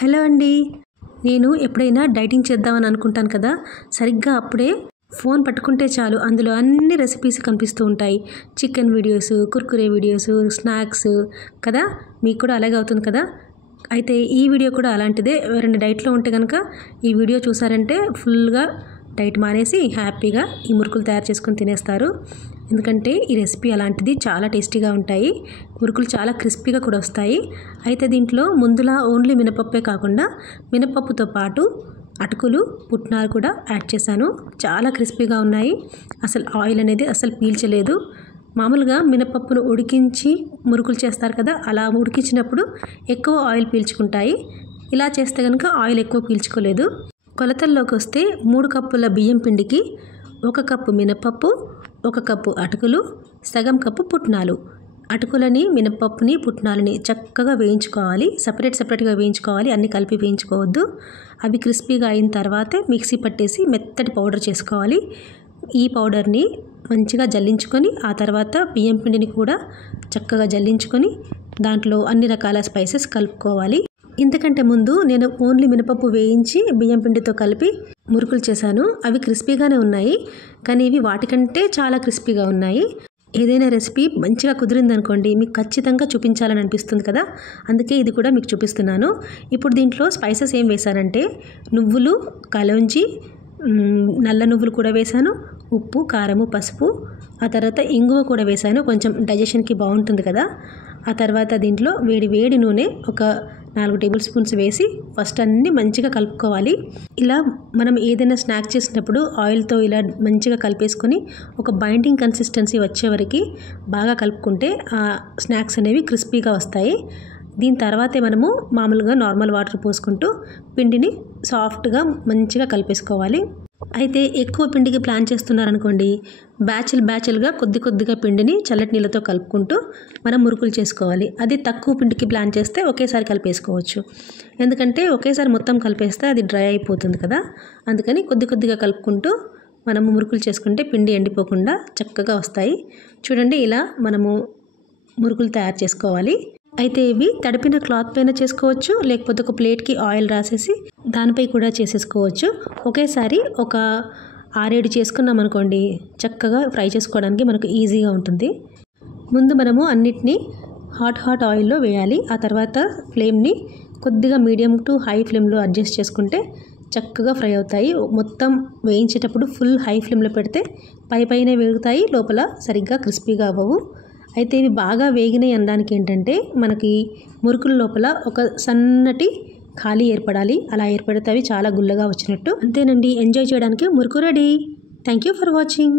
Hello అండి. నేను ఎప్పుడైనా డైటింగ్ చేద్దామని అనుకుంటాను కదా, సరిగ్గా అప్పుడే ఫోన్ పట్టుకుంటే చాలు అందులో అన్ని రెసిపీస్ కనిపిస్తూ ఉంటాయి. Chicken videos, Kurkure videos, snacks కదా. మీకు కూడా అలాగే అవుతుంది కదా. అయితే ఈ వీడియో కూడా అలాంటిదే. ఎవరైనా డైట్లో ఉంటే కనుక ఈ వీడియో చూసారంటే ఫుల్గా డైట్ మానేసి హ్యాపీగా ఈ మురుకులు తయారు చేసుకొని తినేస్తారు. ఎందుకంటే ఈ రెసిపీ అలాంటిది, చాలా టేస్టీగా ఉంటాయి. మురుకులు చాలా క్రిస్పీగా కూడా వస్తాయి. అయితే దీంట్లో ముందులా ఓన్లీ మినపప్పే కాకుండా మినపప్పుతో పాటు అటుకులు, పుట్నాలు కూడా యాడ్ చేశాను. చాలా క్రిస్పీగా ఉన్నాయి. అసలు ఆయిల్ అనేది అసలు పీల్చలేదు. మామూలుగా మినపప్పును ఉడికించి మురుకులు చేస్తారు కదా, అలా ఉడికించినప్పుడు ఎక్కువ ఆయిల్ పీల్చుకుంటాయి. ఇలా చేస్తే కనుక ఆయిల్ ఎక్కువ పీల్చుకోలేదు. కొలతల్లోకి వస్తే 3 కప్పుల బియ్యం పిండికి 1 కప్పు మినపప్పు, 1 కప్పు అటుకులు, సగం కప్పు పుట్నాలు. అటుకులని, మినపప్పుని, పుట్నాలని చక్కగా వేయించుకోవాలి. సపరేట్గా వేయించుకోవాలి, అన్నీ కలిపి వేయించుకోవద్దు. అవి క్రిస్పీగా అయిన తర్వాతే మిక్సీ పట్టేసి మెత్తటి పౌడర్ చేసుకోవాలి. ఈ పౌడర్ని మంచిగా జల్లించుకొని ఆ తర్వాత బియ్యం పిండిని కూడా చక్కగా జల్లించుకొని దాంట్లో అన్ని రకాల స్పైసెస్ కలుపుకోవాలి. ఇంతకంటే ముందు నేను ఓన్లీ మినపప్పు వేయించి బియ్యం పిండితో కలిపి మురుకులు చేశాను. అవి క్రిస్పీగానే ఉన్నాయి, కానీ ఇవి వాటికంటే చాలా క్రిస్పీగా ఉన్నాయి. ఏదైనా రెసిపీ మంచిగా కుదిరిందనుకోండి, మీకు ఖచ్చితంగా చూపించాలని అనిపిస్తుంది కదా, అందుకే ఇది కూడా మీకు చూపిస్తున్నాను. ఇప్పుడు దీంట్లో స్పైసెస్ ఏం వేశానంటే నువ్వులు, కలోంజి, నల్ల నువ్వులు కూడా వేశాను, ఉప్పు, కారము, పసుపు, ఆ తర్వాత ఇంగువ కూడా వేశాను. కొంచెం డైజెషన్కి బాగుంటుంది కదా. ఆ తర్వాత దీంట్లో వేడి నూనె ఒక 4 టేబుల్ స్పూన్స్ వేసి ఫస్ట్ అన్నీ మంచిగా కలుపుకోవాలి. ఇలా మనం ఏదైనా స్నాక్ చేసినప్పుడు ఆయిల్తో ఇలా మంచిగా కలిపేసుకొని ఒక బైండింగ్ కన్సిస్టెన్సీ వచ్చే వరకు బాగా కలుపుకుంటే ఆ స్నాక్స్ అనేవి క్రిస్పీగా వస్తాయి. దీని తర్వాతే మనము మామూలుగా నార్మల్ వాటర్ పోసుకుంటూ పిండిని సాఫ్ట్గా మంచిగా కలిపేసుకోవాలి. అయితే ఎక్కువ పిండికి ప్లాన్ చేస్తున్నారనుకోండి, బ్యాచ్లుగా కొద్దిగా పిండిని చల్లటి నీళ్ళతో కలుపుకుంటూ మనం మురుకులు చేసుకోవాలి. అది తక్కువ పిండికి ప్లాన్ చేస్తే ఒకేసారి కలిపేసుకోవచ్చు. ఎందుకంటే ఒకేసారి మొత్తం కలిపేస్తే అది డ్రై అయిపోతుంది కదా. అందుకని కొద్దిగా కలుపుకుంటూ మనము మురుకులు చేసుకుంటే పిండి ఎండిపోకుండా చక్కగా వస్తాయి. చూడండి, ఇలా మనము మురుకులు తయారు చేసుకోవాలి. అయితే ఇవి తడిపిన క్లాత్ పైన చేసుకోవచ్చు, లేకపోతే ఒక ప్లేట్కి ఆయిల్ రాసేసి దానిపై కూడా చేసేసుకోవచ్చు. ఒకేసారి ఒక 6-7 చేసుకున్నాం అనుకోండి, చక్కగా ఫ్రై చేసుకోవడానికి మనకు ఈజీగా ఉంటుంది. ముందు మనము అన్నిటినీ హాట్ ఆయిల్లో వేయాలి. ఆ తర్వాత ఫ్లేమ్ని కొద్దిగా మీడియం టు హై ఫ్లేమ్లో అడ్జస్ట్ చేసుకుంటే చక్కగా ఫ్రై అవుతాయి. మొత్తం వేయించేటప్పుడు ఫుల్ హై ఫ్లేమ్లో పెడితే పైనే వేగుతాయి, లోపల సరిగ్గా క్రిస్పీగా అవ్వవు. అయితే ఇవి బాగా వేగినాయి అనడానికి ఏంటంటే మనకి మురుకుల లోపల ఒక సన్నటి ఖాళీ ఏర్పడాలి. అలా ఏర్పడితే అవి చాలా గుల్లగా వచ్చినట్టు. అంతేనండి, ఎంజాయ్ చేయడానికి murukku ready. Thank you for watching.